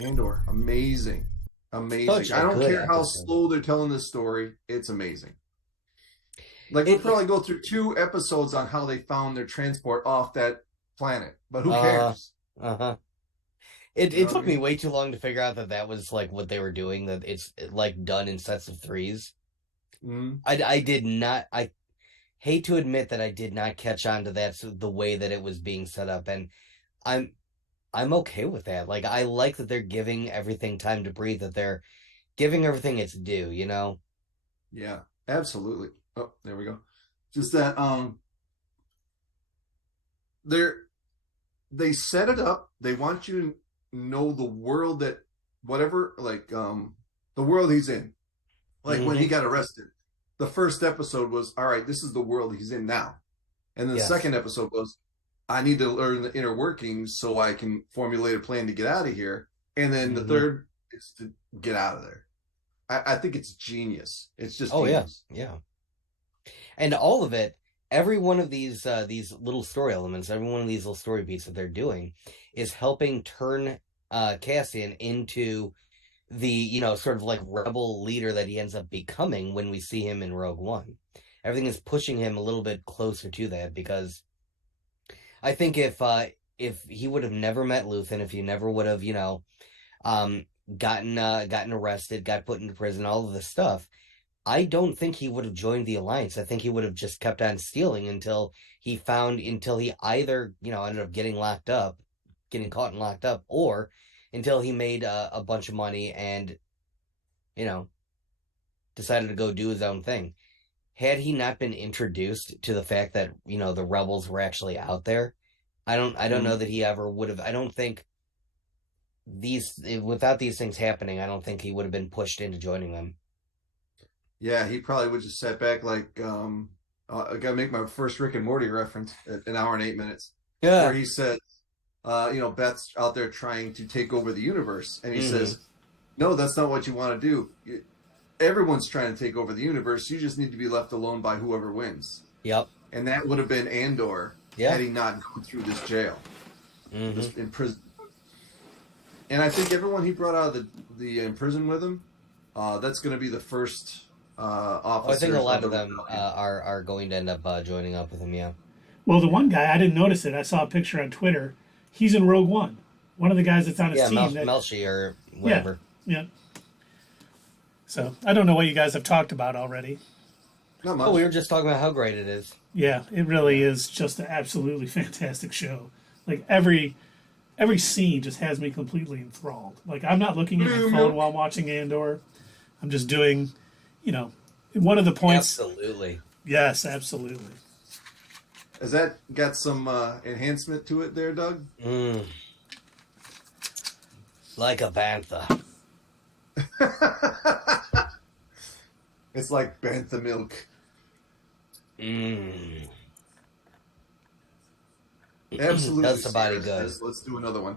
Andor, amazing. Amazing. I don't care how slow they're telling this story. It's amazing. Like, we'll probably go through 2 episodes on how they found their transport off that planet, but who cares? It took me way too long to figure out that was like what they were doing, that it's like done in sets of 3s. Mm-hmm. I did not, I hate to admit that I did not catch on to that, the way that it was being set up, and I'm okay with that. Like, I like that they're giving everything time to breathe, that they're giving everything its due, you know? Yeah, absolutely. Oh, there we go. Just that they set it up. They want you to know the world that whatever, like the world he's in. Like when he got arrested, the first episode was, all right, this is the world he's in now. And the second episode was, I need to learn the inner workings so I can formulate a plan to get out of here. And then the third is to get out of there. I think it's genius. It's just genius. Yeah. And all of it, every one of these little story elements, every one of these little story beats that they're doing is helping turn Cassian into the, you know, sort of like rebel leader that he ends up becoming when we see him in Rogue One. Everything is pushing him a little bit closer to that, because I think if he would have never met Luthen, if he never would have, you know, gotten arrested, got put into prison, all of this stuff, I don't think he would have joined the Alliance. I think he would have just kept on stealing until he either, you know, ended up getting caught and locked up, or until he made a bunch of money and, you know, decided to go do his own thing. Had he not been introduced to the fact that, you know, the rebels were actually out there, I don't know that he ever would have. I don't think without these things happening, I don't think he would have been pushed into joining them. Yeah, he probably would just sat back like, I gotta make my first Rick and Morty reference at 1 hour and 8 minutes. Yeah. Where he said, you know, Beth's out there trying to take over the universe. And he says, no, that's not what you want to do. Everyone's trying to take over the universe. You just need to be left alone by whoever wins. Yep. And that would have been Andor had he not gone through this jail, this in prison. And I think everyone he brought out of the in prison with him, that's going to be the first officers. I think a lot of them are going to end up joining up with him, yeah. Well, the one guy, I didn't notice it. I saw a picture on Twitter. He's in Rogue One. One of the guys that's on his team. Yeah, Melshi or whatever. Yeah. So, I don't know what you guys have talked about already. Not much. Oh, we were just talking about how great it is. Yeah, it really is just an absolutely fantastic show. Like, every scene just has me completely enthralled. Like, I'm not looking at my phone while watching Andor. I'm just doing, you know, one of the points. Absolutely. Yes, absolutely. Has that got some enhancement to it there, Doug? Like a bantha. It's like bantha milk. Absolutely. Does somebody good. Let's do another one.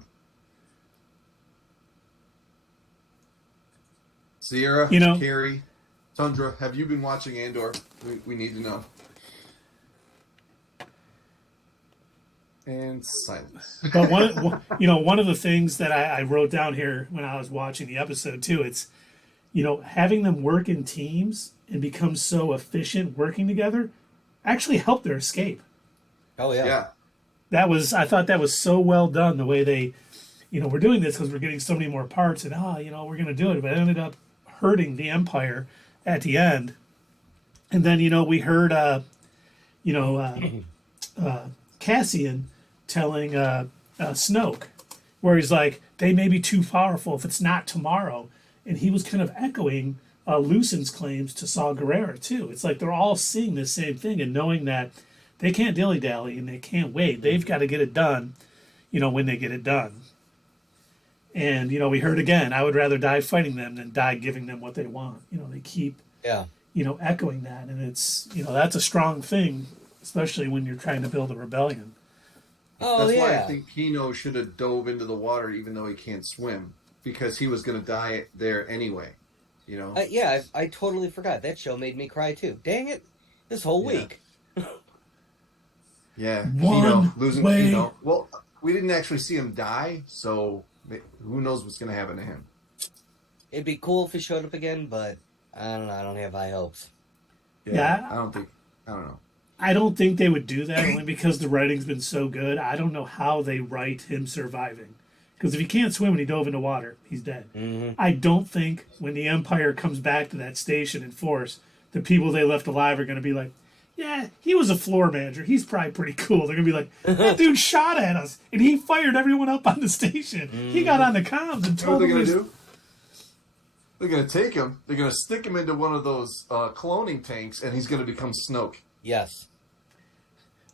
Sierra, Carrie, Tundra, have you been watching Andor? We need to know. And silence. But one of the things that I wrote down here when I was watching the episode too, it's, you know, having them work in teams and become so efficient working together actually helped their escape. Oh yeah. Yeah. I thought that was so well done, the way they, you know, we're doing this because we're getting so many more parts and you know, we're going to do it, but it ended up hurting the Empire at the end. And then, you know, we heard Cassian telling Snoke, where he's like, they may be too powerful if it's not tomorrow. And he was kind of echoing Lucen's claims to Saw Gerrera too. It's like they're all seeing the same thing and knowing that they can't dilly-dally and they can't wait. They've got to get it done, you know, when they get it done. And, you know, we heard again, I would rather die fighting them than die giving them what they want. You know, they keep, you know, echoing that. And it's, you know, that's a strong thing, especially when you're trying to build a rebellion. That's why I think Kino should have dove into the water even though he can't swim, because he was going to die there anyway, you know? I totally forgot. That show made me cry too. Dang it. This whole week. Kino, losing Kino. Well, we didn't actually see him die, so, Who knows what's going to happen to him? It'd be cool if he showed up again, but I don't know. I don't have high hopes. Yeah. I don't know. I don't think they would do that only because the writing's been so good. I don't know how they write him surviving. Because if he can't swim and he dove into water, he's dead. Mm-hmm. I don't think when the Empire comes back to that station in force, the people they left alive are going to be like, yeah, he was a floor manager. He's probably pretty cool. They're going to be like, that dude shot at us, and he fired everyone up on the station. Mm-hmm. He got on the comms and told them. What are they going to do? They're going to take him. They're going to stick him into one of those cloning tanks, and he's going to become Snoke. Yes.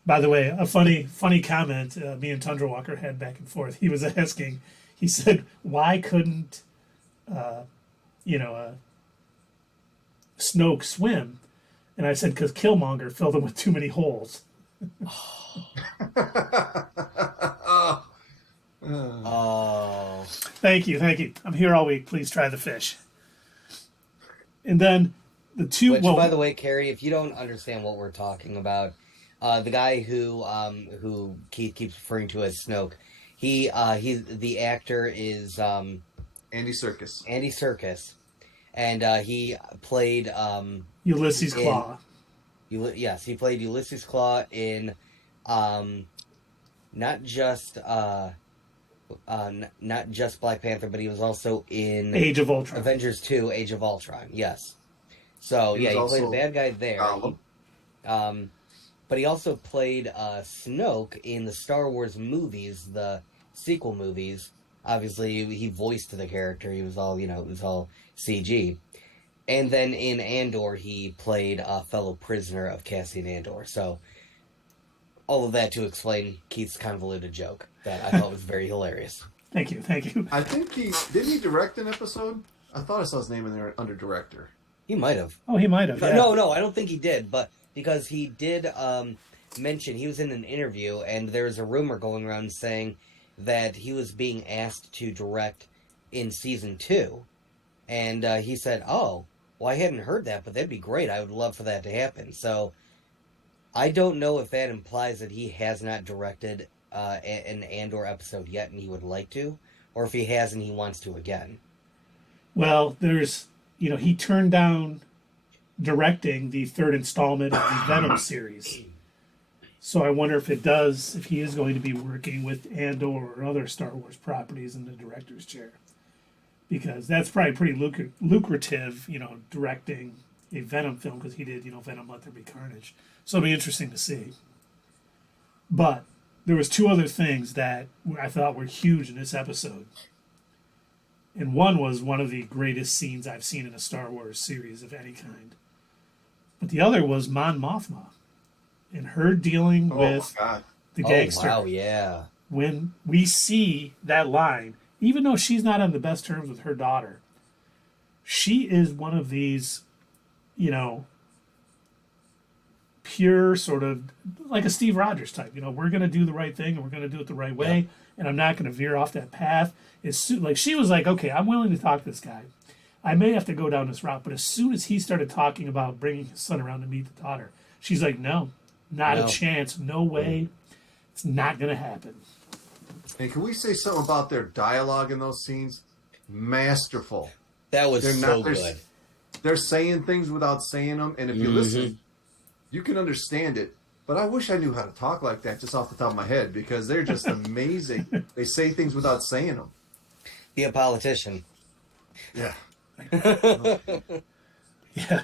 By the way, a funny comment me and Tundra Walker had back and forth. He was asking, he said, why couldn't, Snoke swim? And I said, because Killmonger filled him with too many holes. Oh. Thank you. I'm here all week. Please try the fish. And then the two... Which, by the way, Carrie, if you don't understand what we're talking about, the guy who Keith keeps referring to as Snoke, the actor is Andy Serkis. Andy Serkis, and he played Ulysses Claw. Yes, he played Ulysses Claw in not just Black Panther, but he was also in Age of Ultron. Avengers 2, Age of Ultron. Yes. So he played a bad guy there. But he also played Snoke in the Star Wars movies, the sequel movies. Obviously, he voiced the character. He was all, it was all CG. And then in Andor, he played a fellow prisoner of Cassian Andor. So, all of that to explain Keith's convoluted joke that I thought was very hilarious. Thank you. I think did he direct an episode? I thought I saw his name in there under director. He might have. Oh, he might have. Yeah. No, I don't think he did, but because he did mention, he was in an interview, and there's a rumor going around saying that he was being asked to direct in season 2. And he said, oh, well, I hadn't heard that, but that'd be great. I would love for that to happen. So I don't know if that implies that he has not directed an Andor episode yet and he would like to, or if he has and he wants to again. Well, there's, he turned down directing the third installment of the Venom series. So I wonder if he is going to be working with Andor or other Star Wars properties in the director's chair. Because that's probably pretty lucrative, directing a Venom film, because he did, Venom Let There Be Carnage. So it'll be interesting to see. But there was 2 other things that I thought were huge in this episode. And one was one of the greatest scenes I've seen in a Star Wars series of any kind. But the other was Mon Mothma and her dealing with the gangster. Oh, wow, yeah. When we see that line, even though she's not on the best terms with her daughter, she is one of these, pure sort of like a Steve Rogers type. We're going to do the right thing and we're going to do it the right way, and I'm not going to veer off that path. She was like, okay, I'm willing to talk to this guy. I may have to go down this route, but as soon as he started talking about bringing his son around to meet the daughter, she's like, no, not a chance, no way. It's not going to happen. And can we say something about their dialogue in those scenes? Masterful. That was good. They're saying things without saying them, and if you listen, you can understand it. But I wish I knew how to talk like that just off the top of my head, because they're just amazing. They say things without saying them. Be a politician. Yeah. Yeah.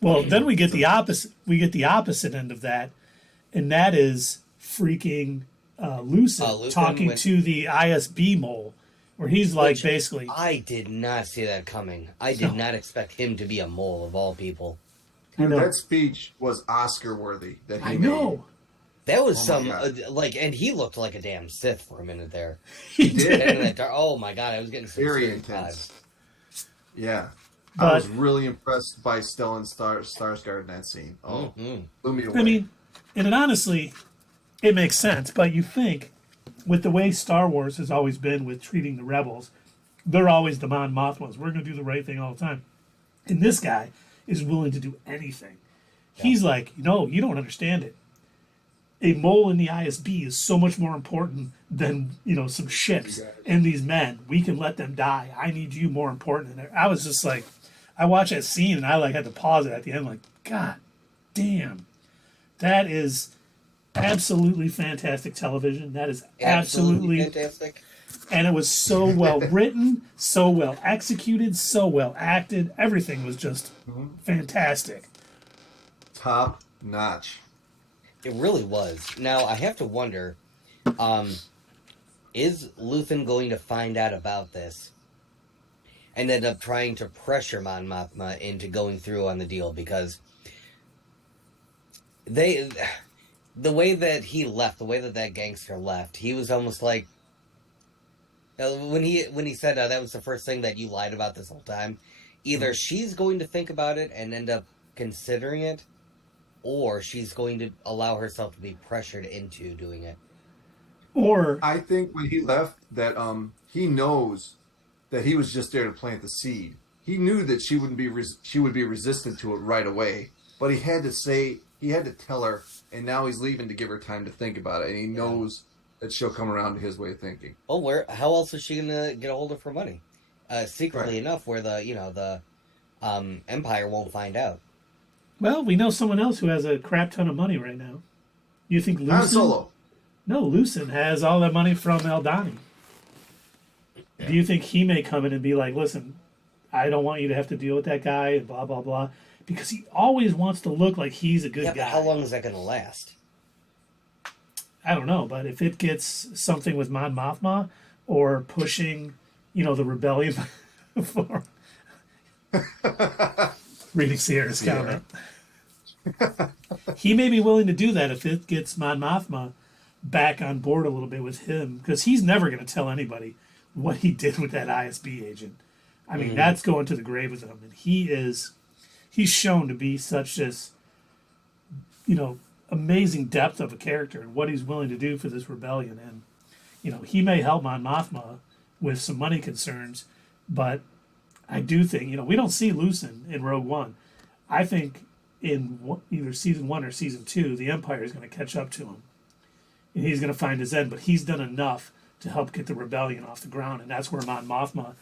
Well, then we get the opposite. We get the opposite end of that, and that is freaking Lucid talking to the ISB mole, where he's like, basically, I did not see that coming. I did not expect him to be a mole of all people. Dude, that speech was Oscar worthy. That he made. That was and he looked like a damn Sith for a minute there. He did. Oh my god, I was getting some very intense. Yeah. I was really impressed by Stellan Skarsgård in that scene. Oh, blew me away. I mean, and honestly, it makes sense. But you think, with the way Star Wars has always been with treating the rebels, they're always the Mon Mothmas. We're going to do the right thing all the time. And this guy is willing to do anything. Yeah. He's like, no, you don't understand it. a mole in the ISB is so much more important than, some ships and these men. We can let them die. I need you more important than I was just like, I watched that scene and I like had to pause it at the end, like, God damn. That is absolutely fantastic television. That is absolutely fantastic. And it was so well written, so well executed, so well acted. Everything was just fantastic. Top notch. It really was. Now, I have to wonder, is Luthen going to find out about this and end up trying to pressure Mon Mothma into going through on the deal? Because the way that he left, the way that gangster left, he was almost like, when he said that was the first thing that you lied about this whole time, either she's going to think about it and end up considering it, or she's going to allow herself to be pressured into doing it. Or I think when he left, that he knows that he was just there to plant the seed. He knew that she would be resistant to it right away, but he had to tell her, and now he's leaving to give her time to think about it, and he knows that she'll come around to his way of thinking. Oh, how else is she gonna get a hold of her money? Secretly enough, where the Empire won't find out. Well, we know someone else who has a crap ton of money right now. You think Lucen? Han Solo. No, Lucen has all that money from Aldhani. Yeah. Do you think he may come in and be like, listen, I don't want you to have to deal with that guy and blah, blah, blah. Because he always wants to look like he's a good guy. But how long is that going to last? I don't know, but if it gets something with Mon Mothma or pushing, the rebellion for... Reading Sierra's comment. He may be willing to do that if it gets Mon Mothma back on board a little bit with him, because he's never going to tell anybody what he did with that ISB agent. I mean, that's going to the grave with him, and he's shown to be such this, amazing depth of a character and what he's willing to do for this rebellion. And, he may help Mon Mothma with some money concerns, but I do think, we don't see Lucen in Rogue One. I think in either season 1 or season 2, the Empire is going to catch up to him. And he's going to find his end, but he's done enough to help get the rebellion off the ground. And that's where Mon Mothma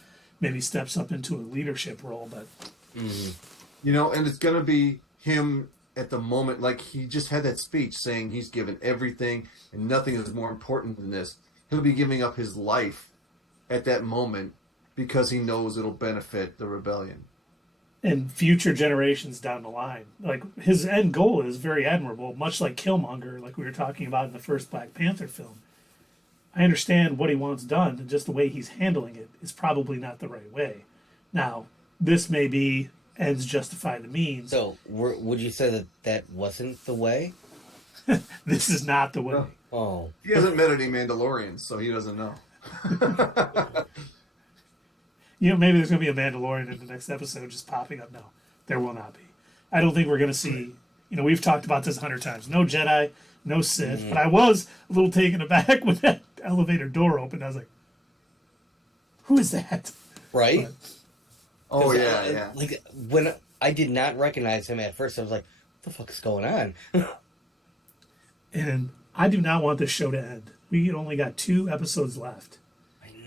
maybe steps up into a leadership role. But and it's going to be him at the moment. Like, he just had that speech saying he's given everything and nothing is more important than this. He'll be giving up his life at that moment, because he knows it'll benefit the rebellion. And future generations down the line. Like, his end goal is very admirable, much like Killmonger, like we were talking about in the first Black Panther film. I understand what he wants done, and just the way he's handling it is probably not the right way. Now, this may be ends justify the means. So, would you say that wasn't the way? This is not the way. No. Oh. He hasn't met any Mandalorians, so he doesn't know. Maybe there's going to be a Mandalorian in the next episode just popping up. No, there will not be. I don't think we're going to see, we've talked about this 100 times. No Jedi, no Sith. But I was a little taken aback when that elevator door opened. I was like, who is that? Right? Oh, yeah. Like, when I did not recognize him at first, I was like, what the fuck is going on? And I do not want this show to end. We only got 2 episodes left.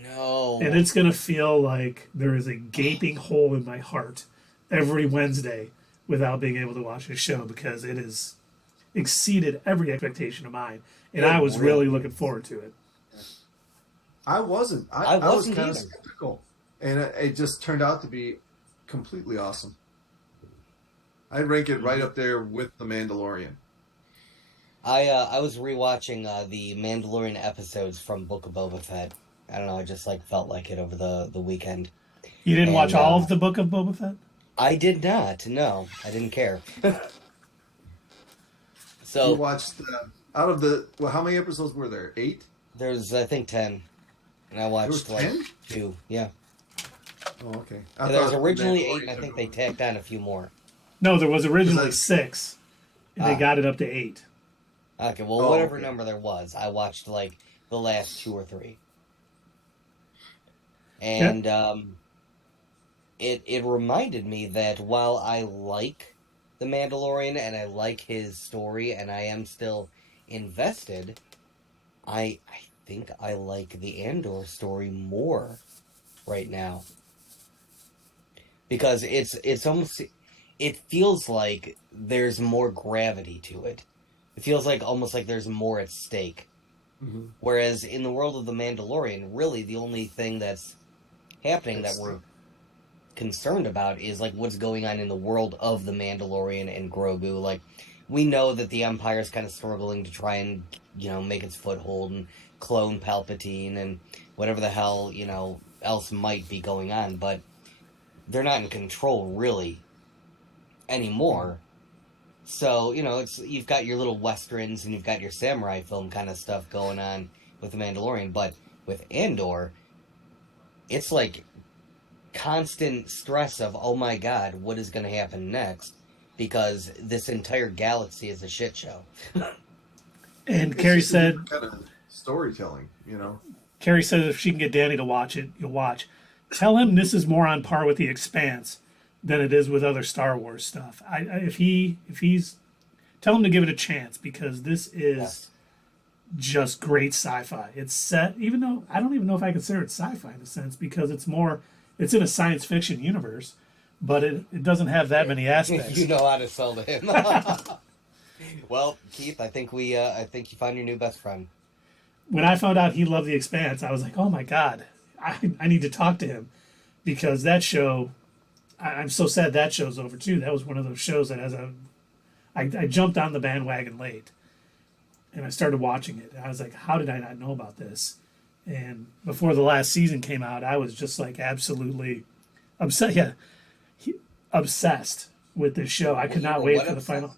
No. And it's going to feel like there is a gaping hole in my heart every Wednesday without being able to watch this show, because it has exceeded every expectation of mine. And I was really looking forward to it. I wasn't. I was kind of skeptical. And it just turned out to be completely awesome. I'd rank it right up there with The Mandalorian. I was rewatching the Mandalorian episodes from Book of Boba Fett. I don't know, I just felt like it over the weekend. You didn't watch all of the Book of Boba Fett? I did not. No, I didn't care. So you watched out of the how many episodes were there? 8? There's I think 10, and I watched 10? 2. Yeah. Oh, okay. There was originally 8, and I think they tacked on a few more. No, there was originally 6, and they got it up to 8. Okay, well, whatever number there was, I watched the last 2 or 3. And it reminded me that while I like The Mandalorian and I like his story and I am still invested, I think I like the Andor story more right now. Because it's almost, it feels like there's more gravity to it. It feels like almost like there's more at stake. Mm-hmm. Whereas in the world of the Mandalorian, really the only thing that's happening that we're concerned about is like what's going on in the world of the Mandalorian and Grogu. Like, we know that the Empire's kind of struggling to try and, make its foothold and clone Palpatine and whatever the hell, else might be going on, but they're not in control really anymore. So, you've got your little westerns and you've got your samurai film kind of stuff going on with the Mandalorian, but with Andor, it's like constant stress of, oh my god, what is going to happen next? Because this entire galaxy is a shit show. And Carrie said, kind of storytelling, Carrie said if she can get Danny to watch it, you'll watch. Tell him this is more on par with The Expanse than it is with other Star Wars stuff. If he's, tell him to give it a chance, because this is just great sci-fi. It's set, even though I don't even know if I consider it sci-fi in a sense, because it's in a science fiction universe, but it doesn't have that many aspects. You know how to sell to him. Well, Keith, I think you found your new best friend. When I found out he loved The Expanse, I was like, oh my god, I need to talk to him, because that show, I'm so sad that show's over too. That was one of those shows that I jumped on the bandwagon late, and I started watching it. And I was like, how did I not know about this? And before the last season came out, I was just like absolutely upset. Yeah, obsessed with this show. I could not wait for the final.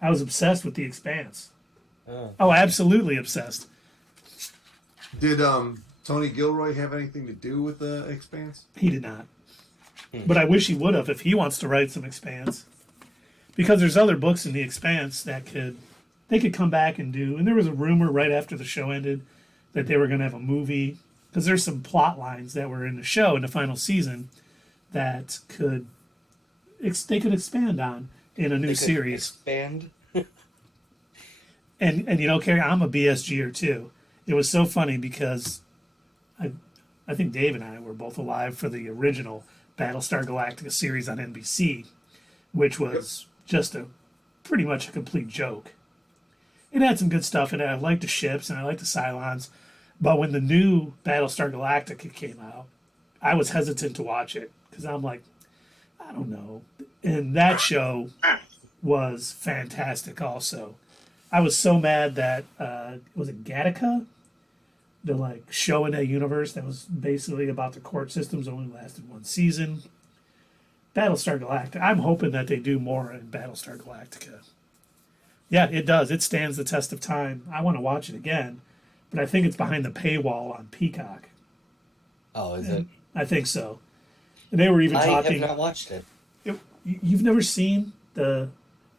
I was obsessed with The Expanse. Oh, absolutely obsessed. Did Tony Gilroy have anything to do with The Expanse? He did not. But I wish he would have, if he wants to write some Expanse. Because there's other books in The Expanse that they could come back and do. And there was a rumor right after the show ended that they were going to have a movie. Because there's some plot lines that were in the show in the final season that they could expand on in a new series. Expand? And Carrie, I'm a BSGer too. It was so funny because I think Dave and I were both alive for the original Battlestar Galactica series on NBC, which was just pretty much a complete joke. It had some good stuff in it. I liked the ships and I liked the Cylons, but when the new Battlestar Galactica came out, I was hesitant to watch it because I'm like, I don't know. And that show was fantastic also. I was so mad that, was it Gattaca? The show in that universe that was basically about the court systems only lasted one season. Battlestar Galactica. I'm hoping that they do more in Battlestar Galactica. Yeah, it does. It stands the test of time. I want to watch it again, but I think it's behind the paywall on Peacock. Oh, is it? I think so. And they were even talking. I have not watched it. You've never seen the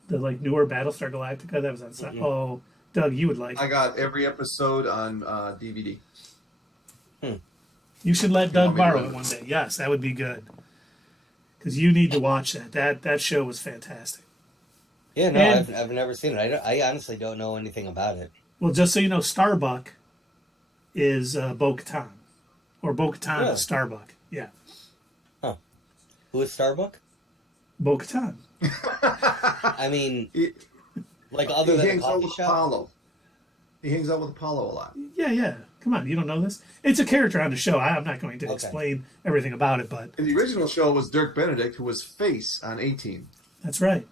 newer Battlestar Galactica that was on? Mm-hmm. Oh, Doug, you would like. I got every episode on DVD. You should let Doug borrow it one day. Yes, that would be good. Because you need to watch that. That show was fantastic. Yeah, no, I've never seen it. I honestly don't know anything about it. Well, just so you know, Starbuck is Bo-Katan. Or Bo-Katan is Starbuck. Yeah. Huh. Who is Starbuck? Bo-Katan. I mean, other than a coffee shop? Apollo. He hangs out with Apollo a lot. Yeah. Come on, you don't know this? It's a character on the show. I'm not going to explain everything about it, but... In the original show was Dirk Benedict, who was Face on 18. That's right.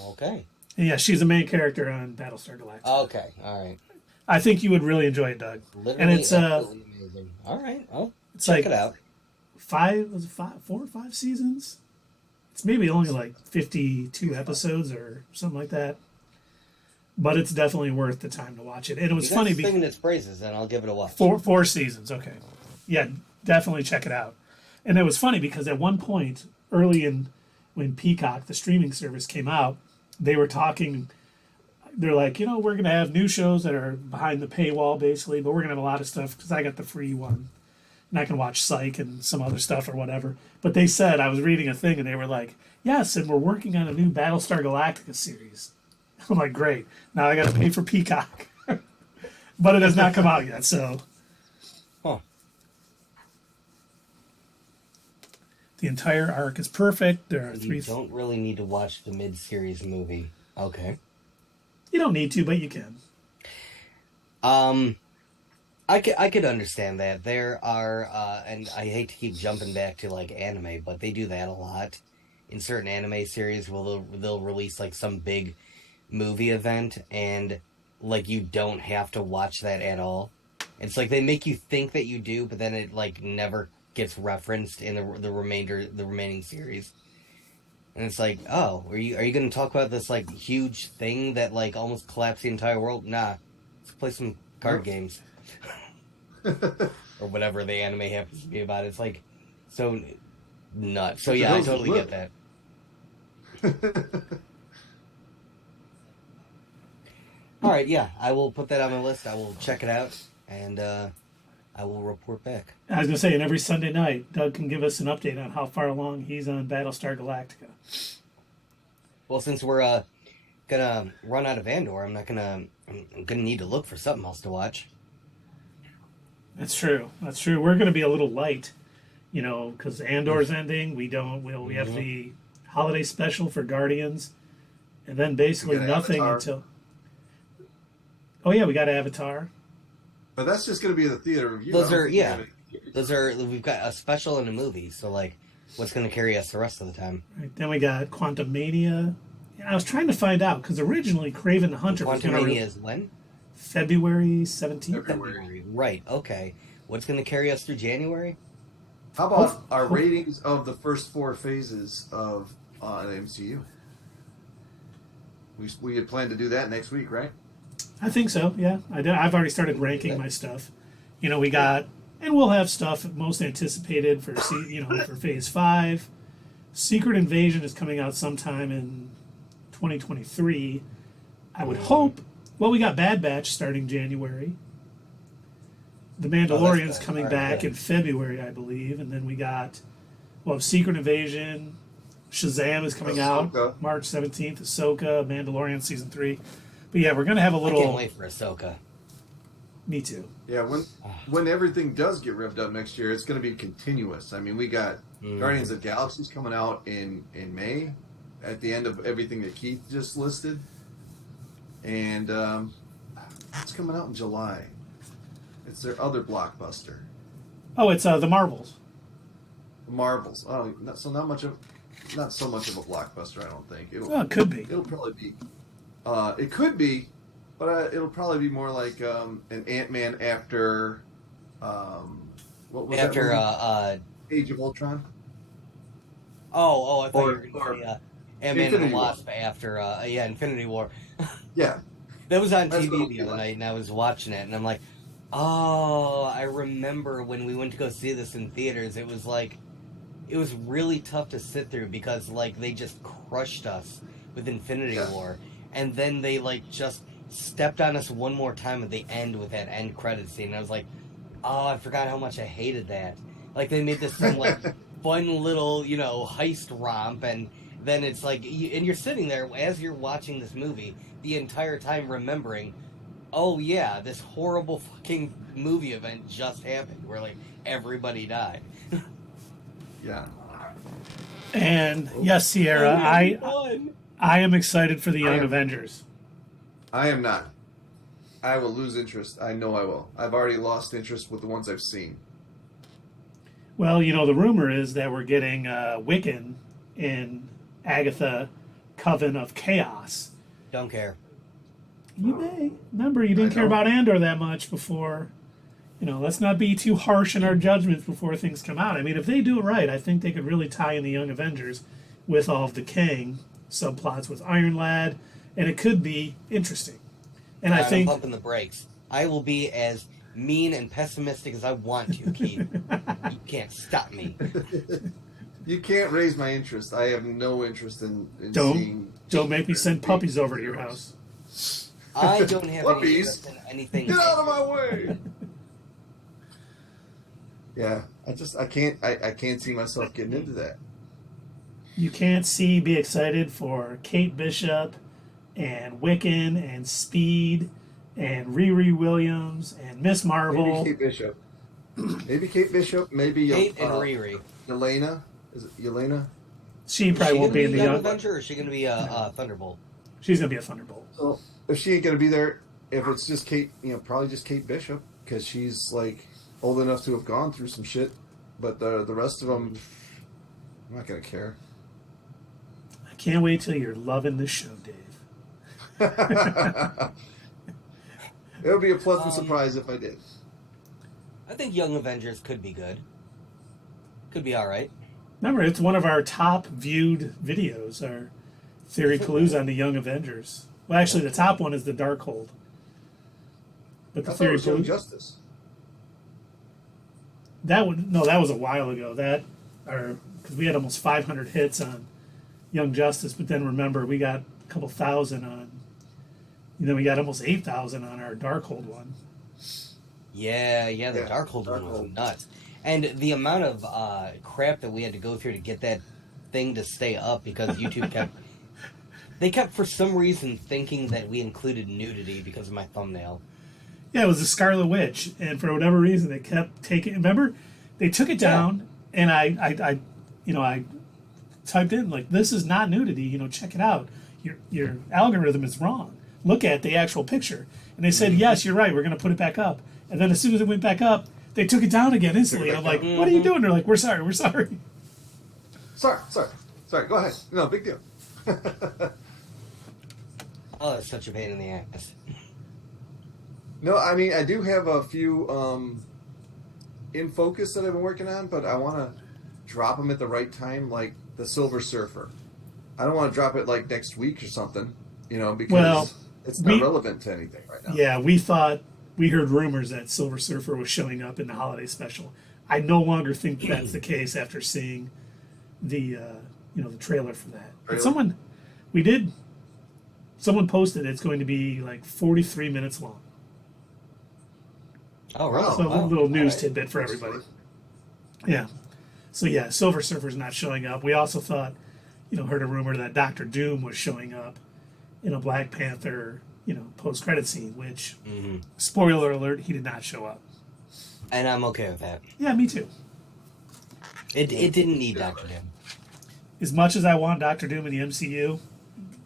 Okay. And yeah, she's the main character on Battlestar Galactica. Okay, all right. I think you would really enjoy it, Doug. Literally, and it's amazing. All right, it's check it out. 4 or 5 seasons? It's maybe only 52 episodes or something like that. But it's definitely worth the time to watch it. And it was funny because singing its praises, then I'll give it a watch. 4 seasons, okay. Yeah, definitely check it out. And it was funny because at one point, early in when Peacock, the streaming service, came out, they were talking. They're like, we're going to have new shows that are behind the paywall, basically, but we're going to have a lot of stuff because I got the free one. And I can watch Psych and some other stuff or whatever. But they said, I was reading a thing, and they were like, yes, and we're working on a new Battlestar Galactica series. I'm like, great. Now I got to pay for Peacock. but it has not come out yet. So, Huh. the entire arc is perfect. There are You don't really need to watch the mid-series movie. Okay. You don't need to, but you can. I could understand that. There are, and I hate to keep jumping back to like anime, but they do that a lot in certain anime series. Where they'll release like some big movie event, and like you don't have to watch that at all. It's like they make you think that you do, but then it like never gets referenced in the remaining series. And it's like, oh, are you going to talk about this like huge thing that like almost collapsed the entire world? Nah, let's play some card games. Or whatever the anime happens to be about. It's like so nuts. So yeah, I totally get that. All right, yeah, I will put that on my list. I will check it out, and I will report back. I was going to say, and every Sunday night, Doug can give us an update on how far along he's on Battlestar Galactica. Well, since we're gonna run out of Andor, I'm gonna need to look for something else to watch. That's true. That's true. We're going to be a little light, because Andor's ending. We have the holiday special for Guardians, and then basically nothing Avatar. until. Oh yeah, we got Avatar. But that's just going to be the theater review. We've got a special and a movie. So like, what's going to carry us the rest of the time? Right, then we got Quantum Mania. I was trying to find out because originally Craven the Hunter was Quantum Mania is when? February 17th. February. Right. Okay. What's going to carry us through January? How about our ratings of the first 4 phases of an MCU? We had planned to do that next week, right? I think so. Yeah, I've already started ranking my stuff. We got, and we'll have stuff most anticipated for for Phase 5. Secret Invasion is coming out sometime in 2023. I would hope. Well, we got Bad Batch starting January. The Mandalorian's coming back in February, I believe, and then we got Secret Invasion. Shazam is coming out March 17th. Ahsoka, Mandalorian Season 3. But yeah, we're going to have a little... I can't wait for Ahsoka. Me too. Yeah, when everything does get revved up next year, it's going to be continuous. I mean, we got Guardians of the Galaxy's coming out in May, at the end of everything that Keith just listed. And it's coming out in July. It's their other blockbuster. Oh, it's the Marvels. The Marvels. Oh, not so much of a blockbuster, I don't think. It could be. It'll probably be. It could be, but it'll probably be more like an Ant-Man after what was after that Age of Ultron. I thought you were going to say Ant-Man and the Wasp after Infinity War. Yeah, that was on TV the other night, and I was watching it, and I'm like, oh, I remember when we went to go see this in theaters. It was really tough to sit through because like they just crushed us with Infinity War. And then they, like, just stepped on us one more time at the end with that end credit scene. And I was like, oh, I forgot how much I hated that. Like, they made this some, like, fun little, heist romp. And then it's like, and you're sitting there as you're watching this movie the entire time remembering, oh, yeah, this horrible fucking movie event just happened where, like, everybody died. Yeah. And, yes, Sierra, I am excited for the Young Avengers. I am not. I will lose interest. I know I will. I've already lost interest with the ones I've seen. Well, the rumor is that we're getting Wiccan in Agatha Coven of Chaos. Don't care. You may. Remember, you didn't care about Andor that much before. Let's not be too harsh in our judgments before things come out. I mean, if they do it right, I think they could really tie in the Young Avengers with all of the Kang subplots with Iron Lad, and it could be interesting. And I think I'm pumping the brakes. I will be as mean and pessimistic as I want to, Keith. You can't stop me. You can't raise my interest. I have no interest in seeing... Don't make me send puppies over to your house. I don't have any interest in anything. Get out of my way! Yeah, I can't see myself getting into that. You can't be excited for Kate Bishop and Wiccan and Speed and Riri Williams and Miss Marvel. Maybe Kate Bishop. Maybe Kate Bishop. Maybe Kate and Riri. Yelena. Is it Yelena? She probably won't be in the Young Young Avenger, or is she going to be a Thunderbolt? She's going to be a Thunderbolt. So if she ain't going to be there, if it's just Kate, probably just Kate Bishop, because she's like old enough to have gone through some shit. But the rest of them, I'm not going to care. I can't wait till you're loving this show, Dave. It would be a pleasant surprise if I did. I think Young Avengers could be good. Could be all right. Remember, it's one of our top viewed videos, our Theory Clues on the Young Avengers. Well, actually, the top one is the Darkhold. But the I thought it Theory was Young Clues... Justice. That was a while ago. Because we had almost 500 hits on Young Justice, but then remember, we got a couple thousand on... we got almost 8,000 on our Darkhold one. Yeah, the Darkhold one was nuts. And the amount of crap that we had to go through to get that thing to stay up because YouTube kept for some reason thinking that we included nudity because of my thumbnail. Yeah, it was the Scarlet Witch, and for whatever reason, they kept taking. Remember, they took it down, and I typed in like, "This is not nudity. Check it out. Your algorithm is wrong. Look at the actual picture." And they said, "Yes, you're right. We're going to put it back up." And then as soon as it went back up, they took it down again instantly. And I'm like, "What are you doing?" They're like, "We're sorry. We're sorry." Sorry. Go ahead. No, big deal. Oh, that's such a pain in the ass. No, I mean, I do have a few in focus that I've been working on, but I want to drop them at the right time, like the Silver Surfer. I don't want to drop it like next week or something, because it's not relevant to anything right now. Yeah, we heard rumors that Silver Surfer was showing up in the holiday special. I no longer think that's the case after seeing the the trailer for that. But someone posted it's going to be like 43 minutes long. Oh, really? So a little news tidbit for everybody. Yeah. So yeah, Silver Surfer's not showing up. We also thought, heard a rumor that Doctor Doom was showing up in a Black Panther, post-credit scene, which, spoiler alert, he did not show up. And I'm okay with that. Yeah, me too. It didn't need Doctor Doom. As much as I want Doctor Doom in the MCU,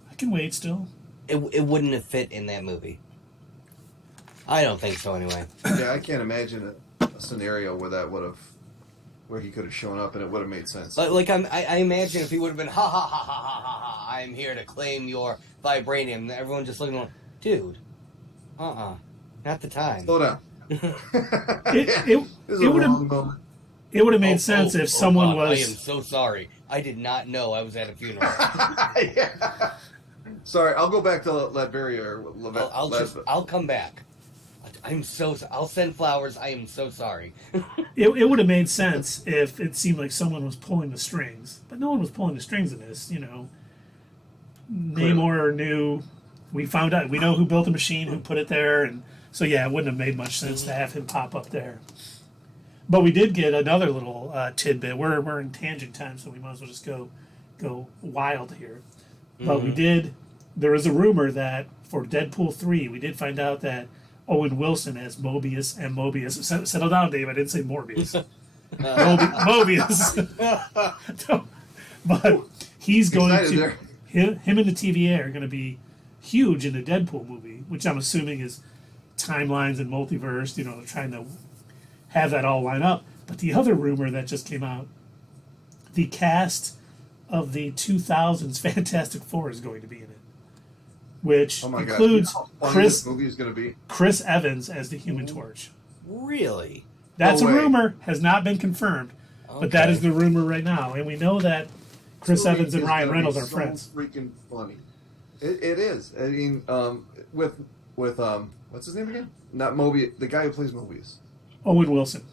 I can wait still. It wouldn't have fit in that movie. I don't think so, anyway. Yeah, I can't imagine a scenario where he could have shown up and it would have made sense. Like I imagine if he would have been, ha ha ha ha ha ha ha, I'm here to claim your vibranium. Everyone just looking like, dude, not the time. Slow down. It would have made sense if someone was. I am so sorry. I did not know I was at a funeral. Yeah. Sorry, I'll go back to Latveria or I'll come back. I'll send flowers. I am so sorry. It would have made sense if it seemed like someone was pulling the strings, but no one was pulling the strings in this. Namor knew. We found out. We know who built the machine, who put it there, and so yeah, it wouldn't have made much sense to have him pop up there. But we did get another little tidbit. We're in tangent time, so we might as well just go wild here. But we did. There is a rumor that for Deadpool 3, we did find out that Owen Wilson as Mobius and Mobius. Settle down, Dave. I didn't say Morbius. Mobius. But he's going to. Him and the TVA are going to be huge in the Deadpool movie, which I'm assuming is timelines and multiverse. They're trying to have that all line up. But the other rumor that just came out, the cast of the 2000s Fantastic Four is going to be in it, which includes Chris Evans as the Human Torch. Really? That's a rumor, has not been confirmed, but that is the rumor right now, and we know that Chris Evans and Ryan Reynolds are friends. Freaking funny! It is. I mean, with what's his name again? Not Mobius, the guy who plays Mobius. Owen Wilson.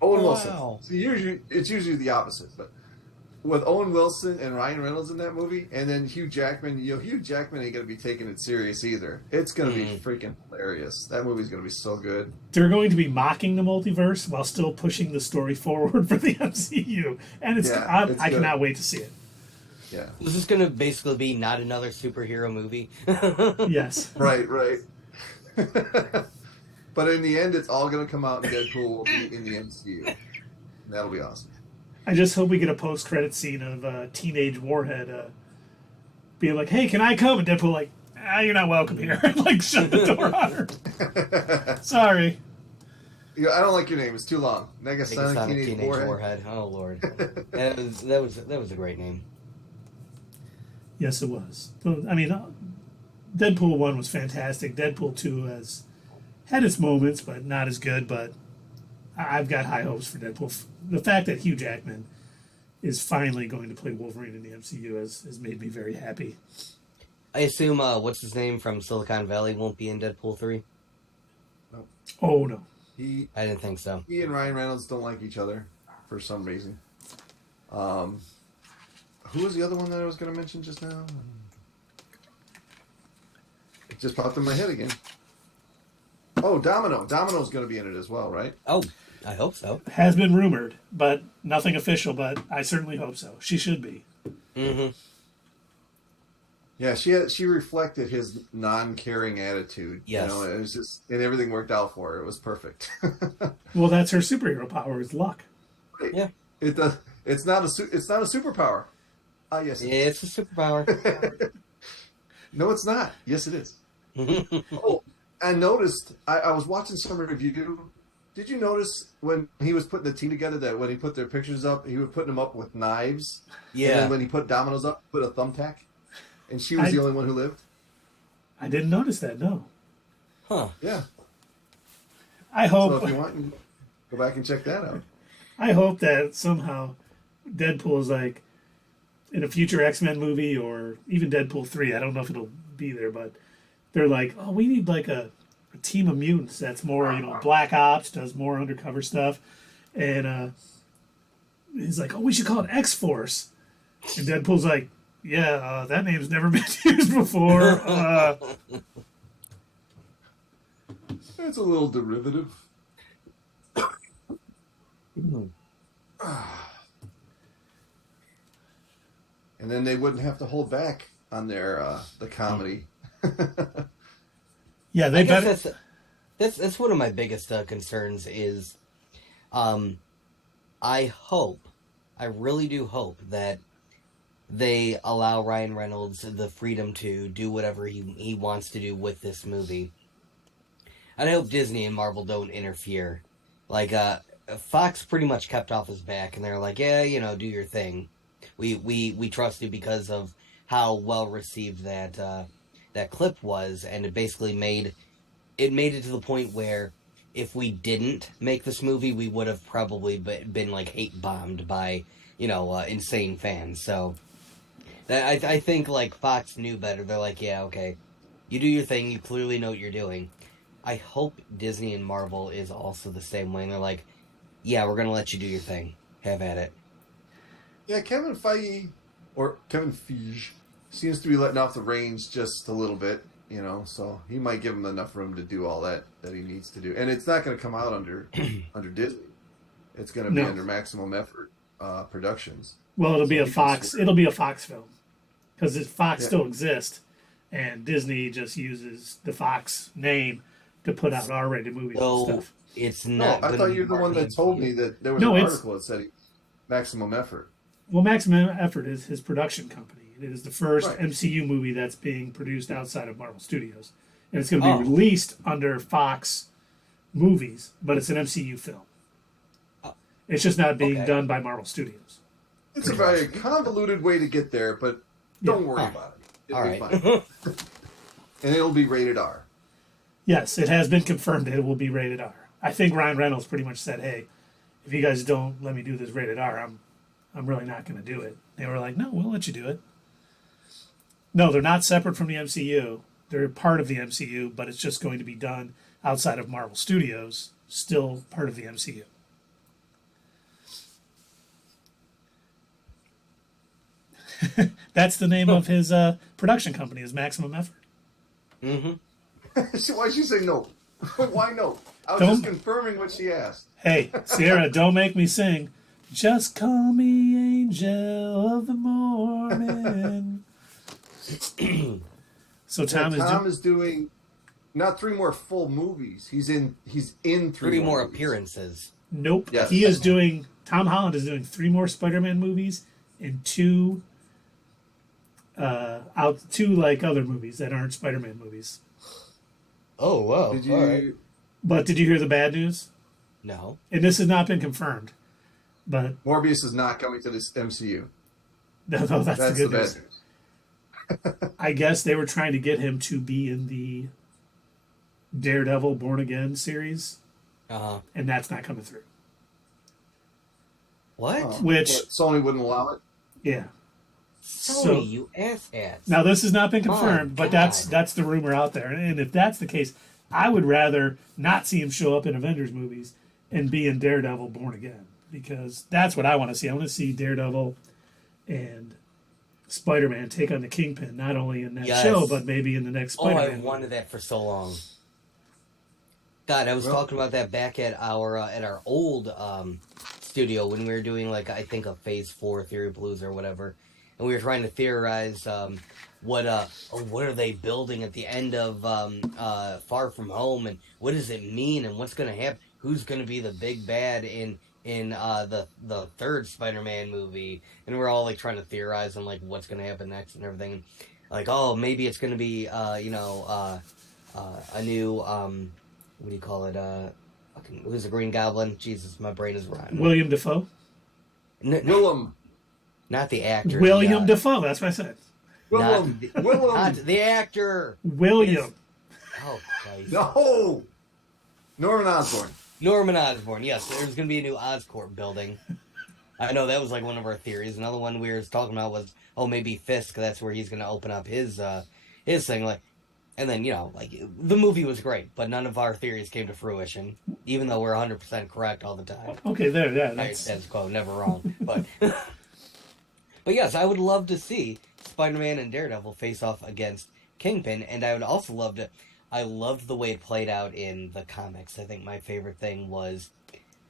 Wilson. So it's usually the opposite, but with Owen Wilson and Ryan Reynolds in that movie, and then Hugh Jackman, Hugh Jackman ain't gonna be taking it serious either. It's gonna be freaking hilarious. That movie's gonna be so good. They're going to be mocking the multiverse while still pushing the story forward for the MCU, and I cannot wait to see it. Yeah. Is this gonna basically be not another superhero movie? Yes. Right. But in the end, it's all going to come out and Deadpool will be in the MCU. That'll be awesome. I just hope we get a post-credit scene of teenage Warhead being like, "Hey, can I come?" And Deadpool like, "You're not welcome here." Like, shut the door on her. Sorry. I don't like your name. It's too long. Negasonic Teenage Warhead. Oh Lord, that was a great name. Yes, it was. I mean, Deadpool 1 was fantastic. Deadpool 2 has had its moments, but not as good. But I've got high hopes for Deadpool. The fact that Hugh Jackman is finally going to play Wolverine in the MCU has made me very happy. I assume what's his name from Silicon Valley won't be in Deadpool 3? No. Oh, no. I didn't think so. He and Ryan Reynolds don't like each other for some reason. Who was the other one that I was going to mention just now? It just popped in my head again. Oh, Domino. Domino's going to be in it as well, right? Oh, I hope so. Has been rumored, but nothing official, but I certainly hope so. She should be. Mm-hmm. Yeah, she reflected his non-caring attitude. Yes. You know, it was just, and everything worked out for her. It was perfect. Well, that's her superhero power, is luck. Right. Yeah. It does. It's not a superpower. Yes. It's a superpower. No, it's not. Yes, it is. Oh, I noticed. I was watching some review. Did you notice when he was putting the team together that when he put their pictures up, he was putting them up with knives? Yeah. And then when he put Domino's up, put a thumbtack? And she was the only one who lived? I didn't notice that, no. Huh. Yeah. I hope. So if you want, you can go back and check that out. I hope that somehow Deadpool is like in a future X-Men movie or even Deadpool 3. I don't know if it'll be there, but they're like, oh, we need like a team of mutants that's more, Black Ops, does more undercover stuff. And he's like, oh, we should call it X-Force. And Deadpool's like, yeah, that name's never been used before. It's a little derivative. And then they wouldn't have to hold back on their the comedy. Yeah, they better. That's one of my biggest concerns is, I really do hope that they allow Ryan Reynolds the freedom to do whatever he wants to do with this movie. And I hope Disney and Marvel don't interfere. Like, Fox pretty much kept off his back, and they're like, yeah, do your thing. We trust you because of how well received that clip was, and it basically made it to the point where if we didn't make this movie, we would have probably been like hate bombed by insane fans. So I think like Fox knew better. They're like, yeah, okay, you do your thing. You clearly know what you're doing. I hope Disney and Marvel is also the same way. And they're like, yeah, we're gonna let you do your thing. Have at it. Yeah, Kevin Feige seems to be letting off the reins just a little bit, so he might give him enough room to do all that he needs to do. And it's not going to come out under Disney. It's going to be under Maximum Effort Productions. Well, it'll be a Fox. It'll be a Fox film because Fox still exists, and Disney just uses the Fox name to put out R-rated movies and stuff. It's not. No, I thought you were the one that told me that there was an article that said Maximum Effort. Well, Maximum Effort is his production company. It is the first MCU movie that's being produced outside of Marvel Studios. And it's going to be released under Fox Movies, but it's an MCU film. It's just not being done by Marvel Studios. It's a very convoluted way to get there, but don't worry about it. It'll be fine. And it'll be rated R. Yes, it has been confirmed that it will be rated R. I think Ryan Reynolds pretty much said, hey, if you guys don't let me do this rated R, I'm really not going to do it. They were like, no, we'll let you do it. No, they're not separate from the MCU. They're part of the MCU, but it's just going to be done outside of Marvel Studios, still part of the MCU. That's the name of his production company, is Maximum Effort. Mm-hmm. So why'd she say no? Why no? I was just confirming what she asked. Hey, Sierra, don't make me sing. Just call me Angel of the Morning. So Tom is doing not 3 more full movies. He's in 3 Three more movies. appearances. Nope. Yes. He is doing. Tom Holland is doing 3 more Spider-Man movies and 2 like other movies that aren't Spider-Man movies. Oh wow! Did you? All right. But did you hear the bad news? No. And this has not been confirmed. But Morbius is not coming to this MCU. no, that's the good the news. bad news. I guess they were trying to get him to be in the Daredevil Born Again series, and that's not coming through. What? Oh, Which Sony wouldn't allow it. Yeah. Sony, you ass. Now this has not been confirmed, but God. that's the rumor out there. And if that's the case, I would rather not see him show up in Avengers movies and be in Daredevil Born Again, because that's what I want to see. I want to see Daredevil and Spider-Man take on the Kingpin, not only in that show, but maybe in the next Spider-Man. I wanted that for so long. God, I was talking about that back at our old studio when we were doing I think a Phase 4 Theory Blues or whatever, and we were trying to theorize what are they building at the end of Far From Home, and what does it mean, and what's going to happen? Who's going to be the big bad in the third Spider-Man movie? And we're all trying to theorize on what's going to happen next and everything. Maybe it's going to be a new what do you call it? Who's the Green Goblin? Jesus, my brain is rotten. William Dafoe. Willem. Not the actor. William Dafoe. That's what I said. Willem. Not the actor. William. Oh Christ. No. Norman Osborn. Norman Osborn. Yes, there's going to be a new Oscorp building. I know that was one of our theories. Another one we were talking about was, maybe Fisk. That's where he's going to open up his thing. And then the movie was great, but none of our theories came to fruition, even though we're 100% correct all the time. Okay, there, yeah, That's quote, never wrong. But but yes, I would love to see Spider-Man and Daredevil face off against Kingpin, and I would also love to. I loved the way it played out in the comics. I think my favorite thing was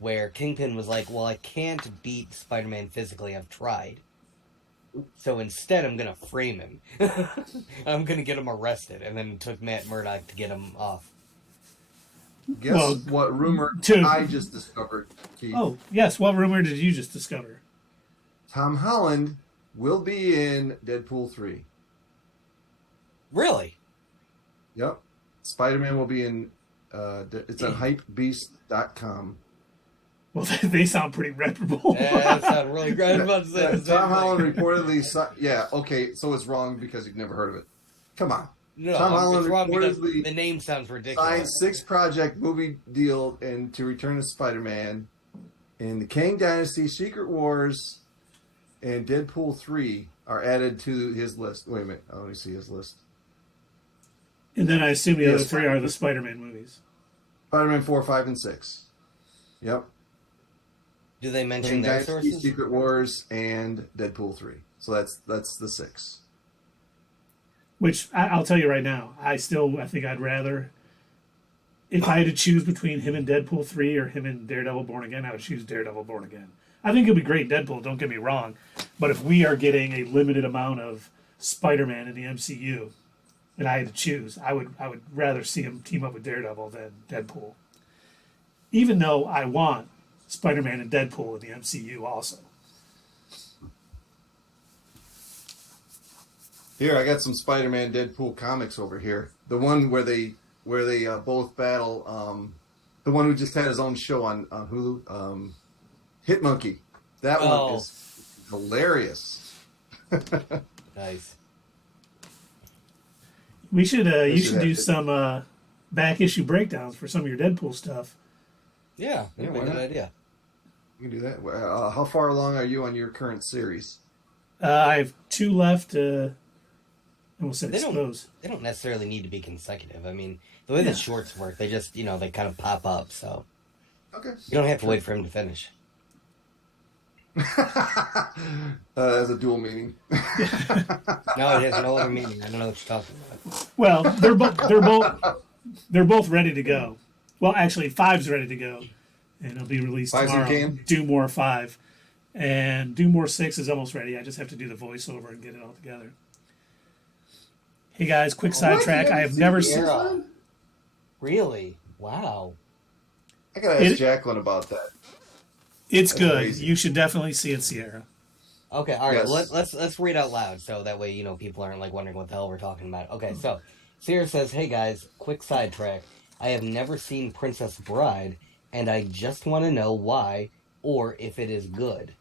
where Kingpin was like, well, I can't beat Spider-Man physically. I've tried. So instead, I'm going to frame him. I'm going to get him arrested. And then it took Matt Murdock to get him off. Guess what rumor I just discovered, Keith? Oh, yes. What rumor did you just discover? Tom Holland will be in Deadpool 3. Really? Yep. Spider-Man will be in... it's on hypebeast.com. Well, they sound pretty reputable. Yeah, that sounds really great. I was about to say Tom Holland reportedly... okay, so it's wrong because you've never heard of it. Come on. No, Tom Holland it's wrong because reportedly the name sounds ridiculous. signed 6 project movie deal and to return as Spider-Man in the Kang Dynasty, Secret Wars, and Deadpool 3 are added to his list. Wait a minute. I only see his list. And then I assume the other 3 are the Spider-Man movies. Spider-Man 4, 5, and 6. Yep. Do they mention Kang their Dynasty, sources? Secret Wars, and Deadpool 3. So that's the 6. Which I'll tell you right now, I think I'd rather, if I had to choose between him and Deadpool 3 or him and Daredevil Born Again, I would choose Daredevil Born Again. I think it'd be great Deadpool, don't get me wrong, but if we are getting a limited amount of Spider-Man in the MCU, and I had to choose, I would rather see him team up with Daredevil than Deadpool. Even though I want Spider-Man and Deadpool in the MCU also. Here, I got some Spider-Man Deadpool comics over here. The one where they both battle. The one who just had his own show on Hulu. Hit Monkey. That one is hilarious. Nice. We should you should do some back issue breakdowns for some of your Deadpool stuff. Yeah, Yeah, that'd why be a good not? idea. You can do that. How far along are you on your current series? I have 2 left. I almost said They expose. don't necessarily need to be consecutive. I mean, the way the shorts work, they just, they kind of pop up, so Okay. you don't have to wait for him to finish. That's a dual meaning. No, it has no other meaning. I don't know what you're talking about. Well, they're both ready to go. Well, actually, 5's ready to go, and it'll be released 5's in tomorrow. can? Doom More 5, and Doom More 6 is almost ready. I just have to do the voiceover and get it all together. Hey guys, quick sidetrack. I have never seen. Really? Wow. I gotta ask Jacqueline about that. It's That's good. amazing. You should definitely see it, Sierra. Okay, all right. Yes. Let's read out loud so that way people aren't like wondering what the hell we're talking about. Okay, so Sierra says, "Hey guys, quick sidetrack. I have never seen Princess Bride, and I just want to know why or if it is good."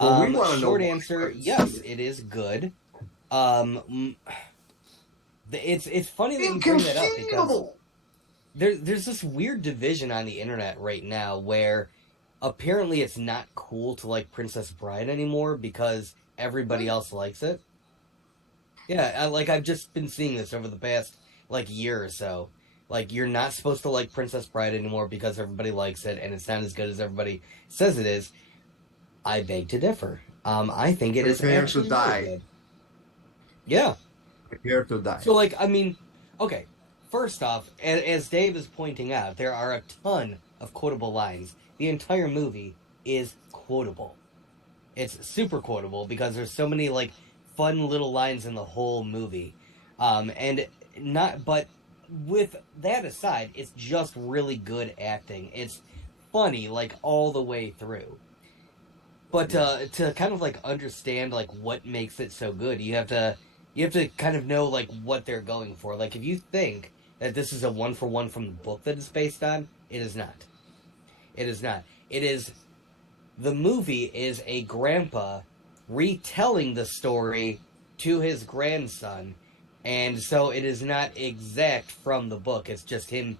Well, we want to know. Short answer: yes, it is good. It's funny that you bring that up because there's this weird division on the internet right now where apparently it's not cool to like Princess Bride anymore because everybody else likes it. Yeah, I've just been seeing this over the past like year or so. Like, you're not supposed to like Princess Bride anymore because everybody likes it and it's not as good as everybody says it is. I beg to differ. I think it is actually really good. Yeah. The character dies. So, okay. First off, as Dave is pointing out, there are a ton of quotable lines. The entire movie is quotable. It's super quotable because there's so many, fun little lines in the whole movie. But with that aside, it's just really good acting. It's funny, all the way through. But to kind of understand what makes it so good, you have to kind of know what they're going for. If you think that this is a one for one from the book that it's based on, it is not. It is not. The movie is a grandpa retelling the story to his grandson, and so it is not exact from the book. It's just him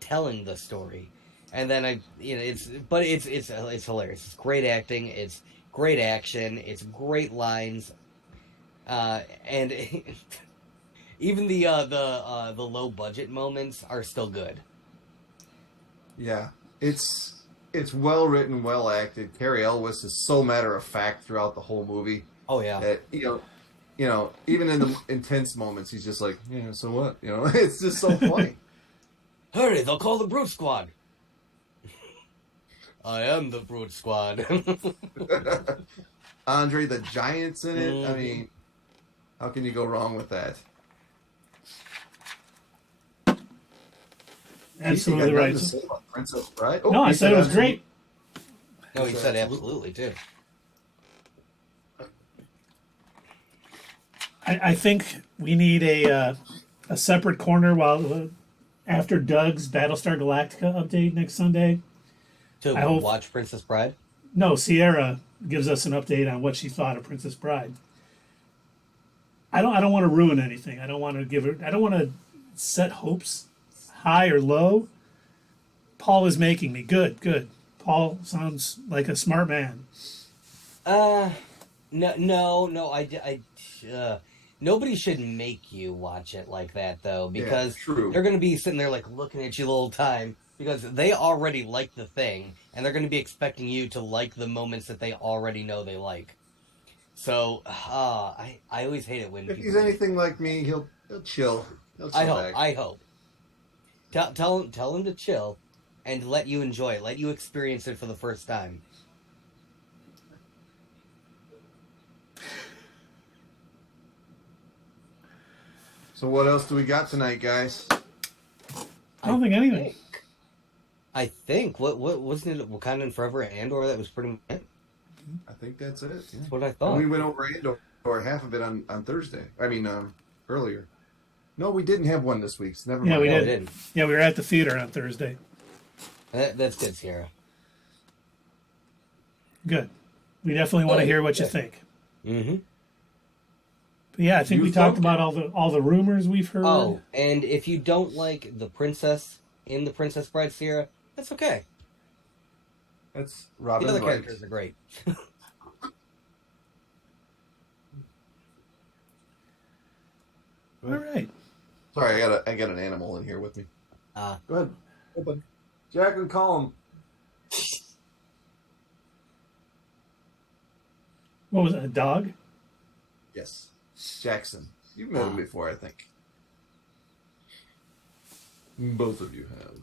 telling the story. And then it's hilarious. It's great acting. It's great action. It's great lines. And even the low budget moments are still good. Yeah, it's well written, well acted. Carrie Elwes is so matter of fact throughout the whole movie. Oh yeah. That, even in the intense moments, he's just like, yeah, so what? It's just so funny. Hurry, they'll call the Brute Squad. I am the Brute Squad. Andre the Giant's in it. I mean, how can you go wrong with that? Absolutely right. Princess Bride? No, I said it was great. No, he said absolutely too. I think we need a separate corner after Doug's Battlestar Galactica update next Sunday. To watch Princess Bride? No, Sierra gives us an update on what she thought of Princess Bride. I don't want to ruin anything. I don't want to set hopes high or low. Paul is making me good. Paul sounds like a smart man. Nobody should make you watch it like that though, because true. They're going to be sitting there looking at you the whole time because they already like the thing, and they're going to be expecting you to like the moments that they already know they like. So, I always hate it when if he's anything like me, he'll chill. I hope. Tell him to chill and let you enjoy it. Let you experience it for the first time. So what else do we got tonight, guys? I don't think anything. I think what wasn't it Wakanda Forever and Andor that was pretty much it? I think that's it. Yeah. That's what I thought. And we went over Andor half of it on Thursday. I mean, earlier. No, we didn't have one this week. So never mind. Yeah, we No, did. we didn't. Yeah, we were at the theater on Thursday. That's good, Sierra. Good. We definitely want to hear what you think. Mm-hmm. But yeah, I think we talked about all the rumors we've heard. Oh, and if you don't like the princess in the Princess Bride, Sierra, that's okay. That's Robin. The other Wright. characters are great. All right. Sorry, I got an animal in here with me. Go ahead. Open. Jacqueline, call him. What was it, a dog? Yes. Jackson. You've met him before, I think. Both of you have.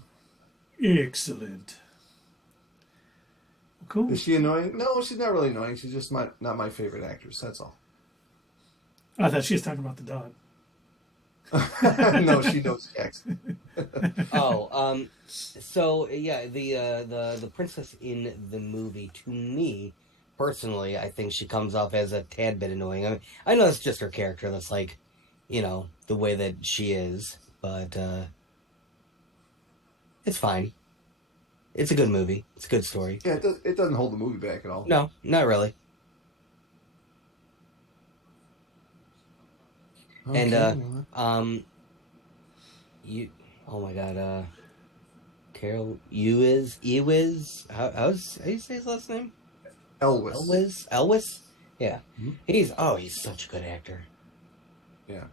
Excellent. Cool. Is she annoying? No, she's not really annoying. She's just not my favorite actress. That's all. I thought she was talking about the dog. No, she knows Jackson. Oh, so yeah, the princess in the movie, to me personally, I think she comes off as a tad bit annoying. I mean, I know it's just her character. That's like, the way that she is, but it's fine. It's a good movie. It's a good story. Yeah, it doesn't hold the movie back at all. No, not really. Okay, And oh my God, Carol Ewiz, how do you say his last name? Elwes. Yeah, Mm-hmm. he's such a good actor. Yeah.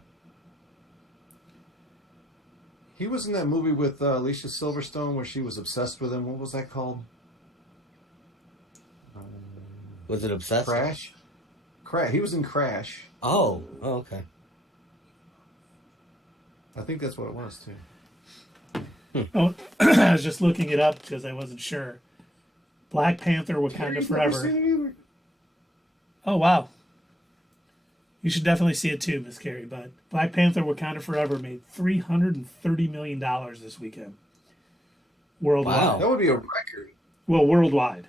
He was in that movie with Alicia Silverstone where she was obsessed with him. What was that called? Was it Obsessed? Crash. He was in Crash. Oh, okay. I think that's what it was too. Oh, I was just looking it up because I wasn't sure. Black Panther: Wakanda You've never seen Forever. it either? Oh, wow. You should definitely see it too, Miss Carey. But Black Panther: Wakanda Forever made $330 million this weekend. Worldwide. Wow. That would be a record. Well, worldwide.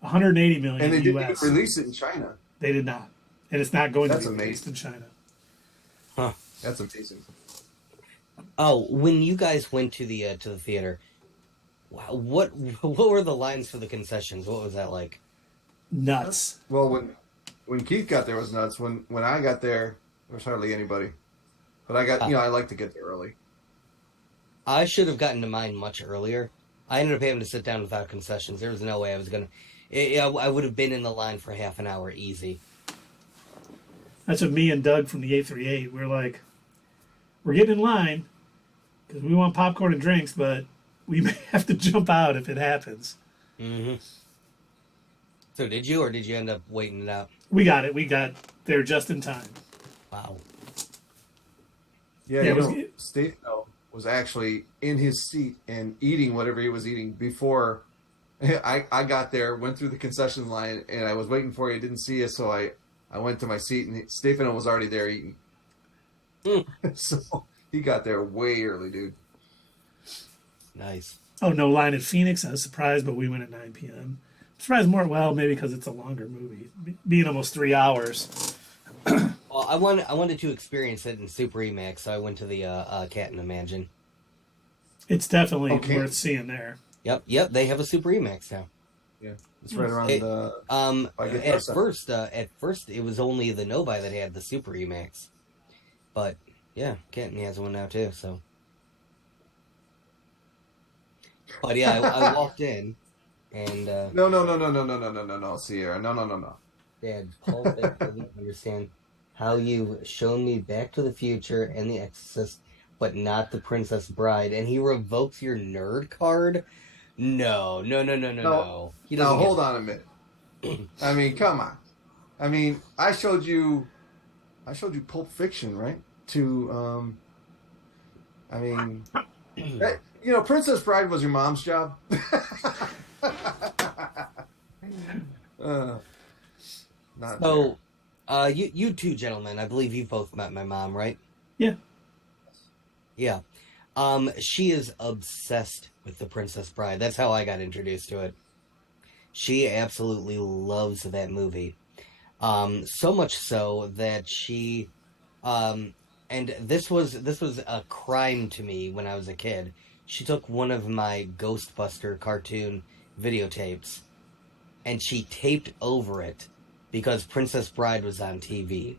180 million And they in the didn't even US. release it in China. They did not. And it's not going That's to be released in amazing. China. Huh. That's amazing. Oh, when you guys went to the theater, wow, what were the lines for the concessions? What was that like? Nuts. Well, when Keith got there, it was nuts. When I got there was hardly anybody. But I got, I like to get there early. I should have gotten to mine much earlier. I ended up having to sit down without concessions. There was no way I was going to... I would have been in the line for half an hour easy. That's what me and Doug from the 838, we're like, we're getting in line because we want popcorn and drinks, but we may have to jump out if it happens. Mm-hmm. So did you, or did you end up waiting it out? We got it. We got there just in time. Wow. Yeah, Yeah, Steve was actually in his seat and eating whatever he was eating before I got there, went through the concession line, and I was waiting for you. Didn't see you, so I went to my seat, and Stephen was already there eating. So he got there way early, dude. Nice. Oh, no line at Phoenix. I was surprised, but we went at 9 p.m. Surprised more, well, maybe because it's a longer movie, being almost 3 hours. Well, I wanted to experience it in Super Emax, so I went to the Cat in the Mansion. It's definitely worth seeing there. Yep, they have a Super Emax now. Yeah, it's right around at first it was only the Novi that had the Super Emax, but yeah, Canton has one now too. So, but yeah, I walked in, and no, Sierra, no. Dad, Paul Beck doesn't understand how you've shown me Back to the Future and The Exorcist, but not The Princess Bride, and he revokes your nerd card. No. He doesn't hold on a minute. I mean, come on. I mean, I showed you Pulp Fiction, right? I mean, Princess Bride was your mom's job. Not so, you two gentlemen, I believe you both met my mom, right? Yeah. Yeah. She is obsessed with The Princess Bride. That's how I got introduced to it. She absolutely loves that movie. So much so that she, and this was a crime to me when I was a kid. She took one of my Ghostbuster cartoon videotapes and she taped over it because Princess Bride was on TV.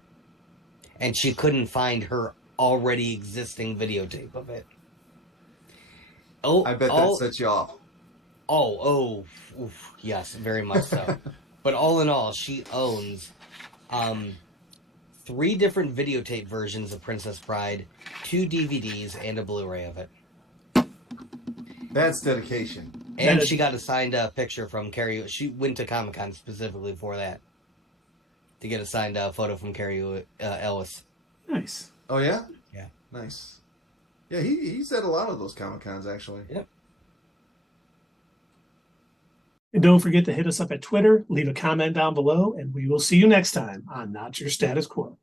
And she couldn't find her already existing videotape of it. Oh, I bet that sets you off. Oof, yes, very much so. But all in all, she owns 3 different videotape versions of Princess Bride, 2 DVDs, and a Blu-ray of it. That's dedication. And she got a signed picture from Carrie. She went to Comic-Con specifically for that. To get a signed photo from Carrie Ellis. Nice. Oh, yeah? Yeah. Nice. Yeah, he's at a lot of those Comic-Cons, actually. Yep. And don't forget to hit us up at Twitter, leave a comment down below, and we will see you next time on Not Your Status Quo.